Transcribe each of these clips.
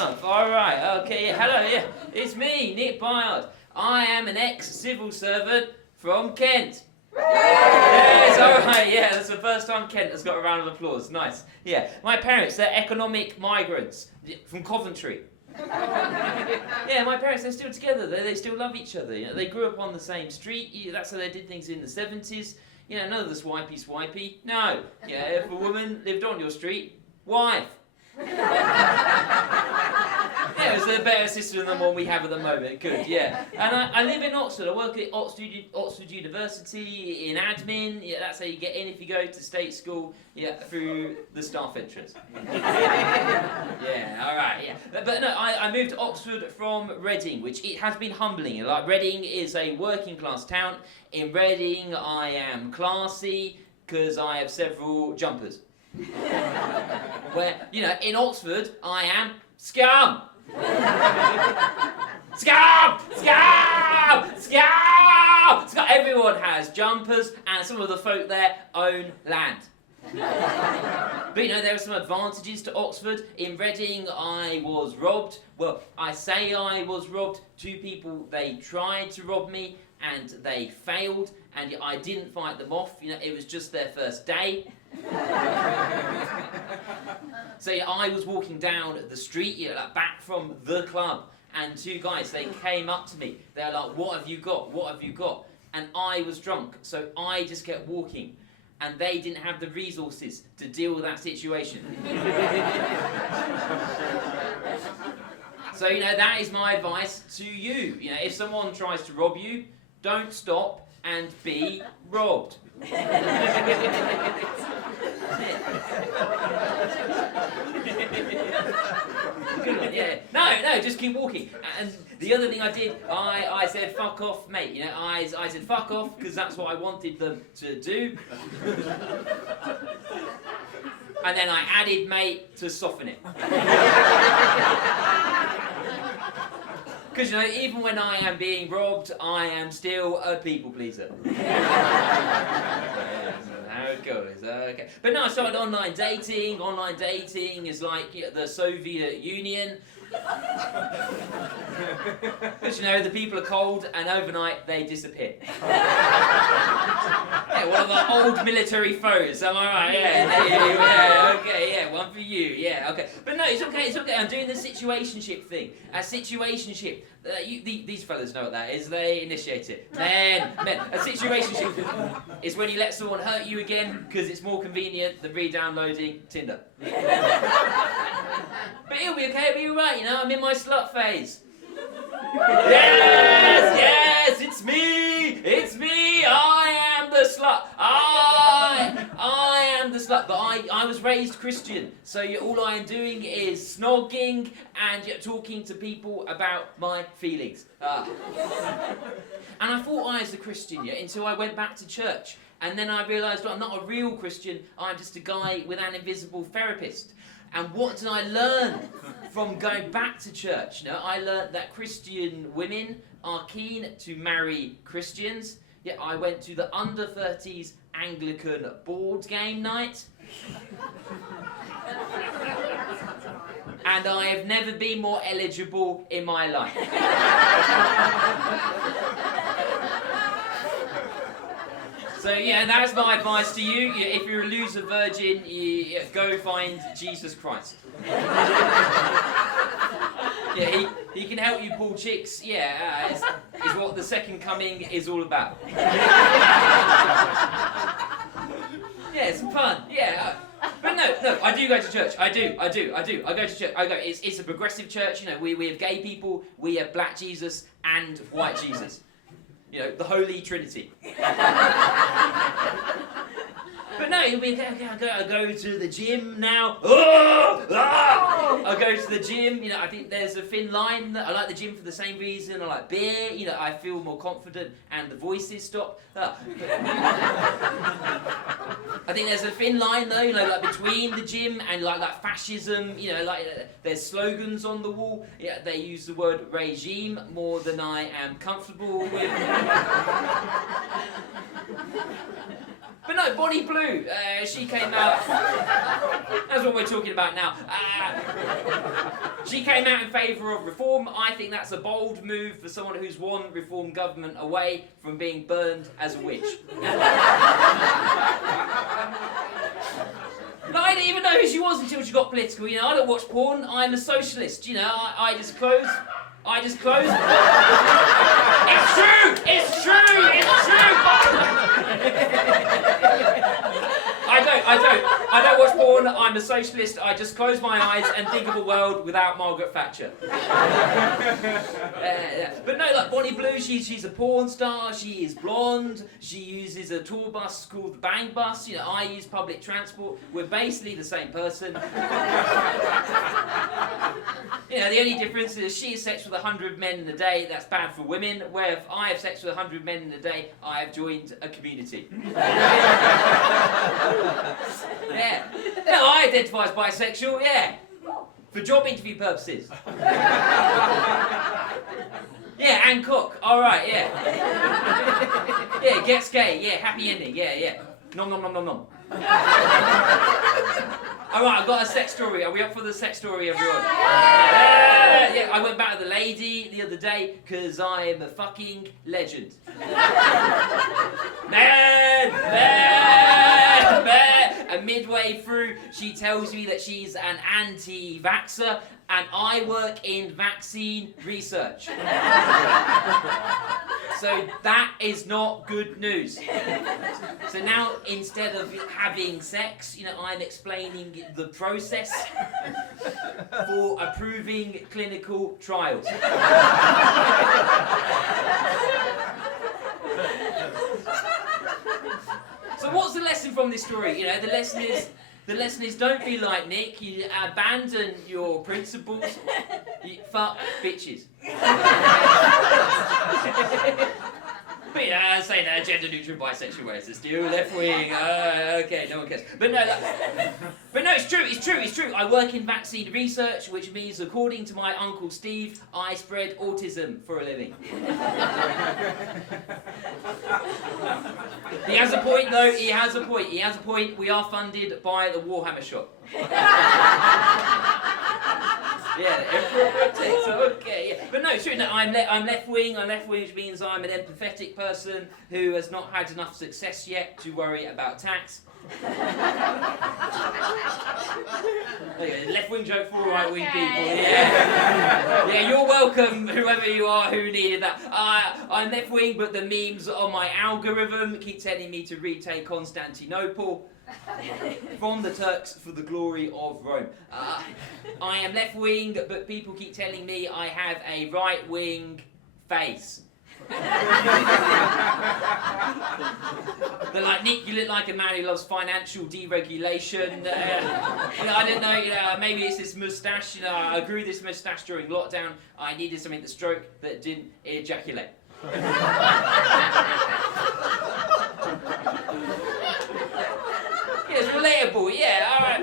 month. All right, okay, yeah, hello, yeah. It's me, Nick Byard. I am an ex-civil servant from Kent. Yes, all right, yeah, that's the first time Kent has got a round of applause. Nice. Yeah, my parents, they're economic migrants from Coventry. Yeah, my parents, they're still together. They still love each other. You know, they grew up on the same street. That's how they did things in the 70s. You know, none of the swipey. No. Yeah, if a woman lived on your street, wife. Yeah, it was a better system than the one we have at the moment. Good, yeah. And I live in Oxford. I work at Oxford University in admin. Yeah, that's how you get in if you go to state school. Yeah, through the staff entrance. Yeah, all right, yeah. But no, I moved to Oxford from Reading, which it has been humbling. Like, Reading is a working class town. In Reading, I am classy because I have several jumpers. Where, you know, in Oxford, I am scum. Scum! Scum! Scum! Scum! Everyone has jumpers, and some of the folk there own land. But you know, there are some advantages to Oxford. In Reading, I was robbed. Well, I say I was robbed. Two people, they tried to rob me, and they failed, and I didn't fight them off. You know, it was just their first day. So yeah, I was walking down the street, you know, like back from the club, and two guys, they came up to me. They were like, "What have you got? What have you got?" And I was drunk, so I just kept walking, and they didn't have the resources to deal with that situation. So you know, that is my advice to you. You know, if someone tries to rob you, don't stop and be robbed. Good one, yeah. No, just keep walking. And the other thing I did, I said, "Fuck off, mate." You know, I said, "Fuck off," because that's what I wanted them to do. And then I added "mate" to soften it. Because, you know, even when I am being robbed, I am still a people pleaser. How it goes, okay. But no, I started online dating. Online dating is like, you know, the Soviet Union. Because, you know, the people are cold and overnight they disappear. Yeah, one of our old military foes, am I right? Yeah, okay, yeah, one for you, yeah, okay. But no, it's okay, I'm doing the situationship thing. A situationship, these fellas know what that is, they initiate it. Men, a situationship is when you let someone hurt you again because it's more convenient than re-downloading Tinder. But it'll be okay, it'll be alright, you know, I'm in my slut phase. Yes, it's me, I am the slut, I am the slut, but I was raised Christian, so all I am doing is snogging and talking to people about my feelings. And I thought I was a Christian until I went back to church, and then I realised, well, I'm not a real Christian, I'm just a guy with an invisible therapist. And what did I learn from going back to church? You know, I learned that Christian women are keen to marry Christians. Yeah, I went to the under-30s Anglican board game night. And I have never been more eligible in my life. So yeah, that's my advice to you. If you're a loser virgin, go find Jesus Christ. Yeah, he can help you pull chicks. Yeah, is what the second coming is all about. Yeah, it's fun. Yeah. But no, I do go to church. I do. I go to church. It's a progressive church. You know, we have gay people, we have black Jesus, and white Jesus. You know, the Holy Trinity. But no, you'll be okay, I go to the gym now. I go to the gym, you know, I think there's a thin line. I like the gym for the same reason I like beer, you know, I feel more confident and the voices stop. I think there's a thin line though, you know, like between the gym and like fascism, you know, like there's slogans on the wall. Yeah, they use the word regime more than I am comfortable with. But no, Bonnie Blue, she came out. That's what we're talking about now. She came out in favour of reform. I think that's a bold move for someone who's one reform government away from being burned as a witch. No, I didn't even know who she was until she got political. You know, I don't watch porn. I'm a socialist. You know, I disclose. It's true. It's true. It's true. I don't watch porn. I'm a socialist. I just close my eyes and think of a world without Margaret Thatcher. But no, like Bonnie Blue, she's a porn star. She is blonde. She uses a tour bus called the Bang Bus. You know, I use public transport. We're basically the same person. You know, the only difference is she has sex with 100 men in a day. That's bad for women. Where if I have sex with 100 men in a day, I have joined a community. Yeah. No, I identify as bisexual, yeah. For job interview purposes. Yeah, and cook. Alright, yeah. Yeah, gets gay, yeah, happy ending, yeah. Nom nom nom nom nom. Alright, I've got a sex story. Are we up for the sex story, everyone? Yeah, I went back to the lady the other day because I am a fucking legend. Man! And midway through, she tells me that she's an anti-vaxxer and I work in vaccine research. So that is not good news. So now, instead of having sex, you know, I'm explaining the process for approving clinical trials. So what's the lesson from this story? You know, the lesson is don't be like Nick. You abandon your principles. You fuck bitches. But you know, saying that gender neutral bisexual ways is still left wing. Okay, no one cares. But no, it's true. I work in vaccine research, which means, according to my Uncle Steve, I spread autism for a living. He has a point, though. He has a point. We are funded by the Warhammer shop. Yeah, Emperor protects. Okay, yeah. But no, it's true. No, I'm left wing. I'm left wing, which means I'm an empathetic person who has not had enough success yet to worry about tax. Anyway, left wing joke for all right wing people. Yeah, you're welcome, whoever you are who needed that. I'm left wing, but the memes on my algorithm keep telling me to retake Constantinople. From the Turks for the glory of Rome. I am left wing, but people keep telling me I have a right wing face. They're like, Nick, you look like a man who loves financial deregulation. I don't know, maybe it's this moustache. I grew this moustache during lockdown. I needed something to stroke that didn't ejaculate. It's relatable, yeah, alright.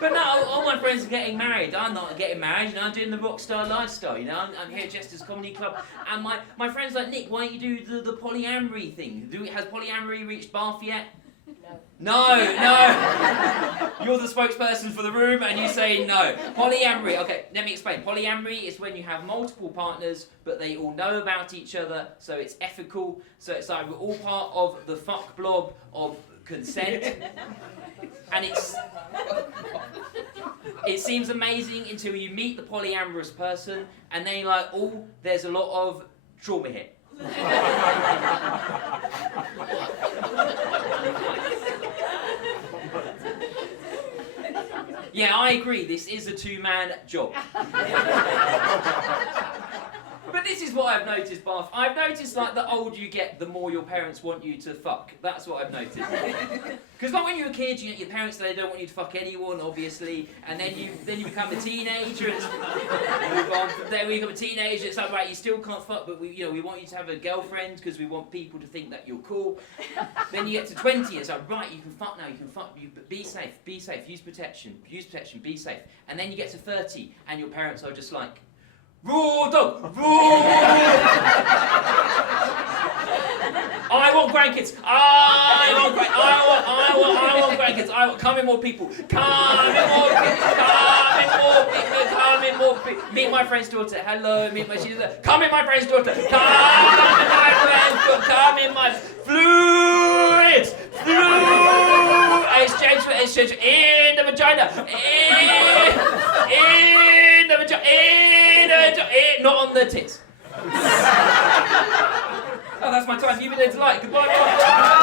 But no, all my friends are getting married. I'm not getting married, you know, I'm doing the rock star lifestyle, you know. I'm here at Jester's Comedy Club, and my friends like, Nick, why don't you do the polyamory thing? Has polyamory reached Bath yet? No. You're the spokesperson for the room and you say no. Polyamory, okay, let me explain. Polyamory is when you have multiple partners, but they all know about each other, so it's ethical. So it's like we're all part of the fuck blob of consent. And it seems amazing until you meet the polyamorous person and then you're like, oh, there's a lot of trauma here. Yeah, I agree, this is a two-man job. But this is what I've noticed, Bath. I've noticed, like, the older you get, the more your parents want you to fuck. That's what I've noticed. Because, like, when you're a kid, you know, your parents, they don't want you to fuck anyone, obviously. And then you become a teenager. It's, then we become a teenager. It's like, right, you still can't fuck, but we want you to have a girlfriend because we want people to think that you're cool. Then you get to 20, it's like, right, you can fuck now. You can fuck. But be safe. Use protection. Be safe. And then you get to 30, and your parents are just like, raw dog! Raw! I want grandkids. I want grandkids. Come in more people. Come in more people. Meet my friend's daughter. Hello. Come in my friend's daughter. Come in my fluid. Exchange in the vagina. In the vagina. Not on the tits. Oh, that's my time. You've been there tonight. Goodbye.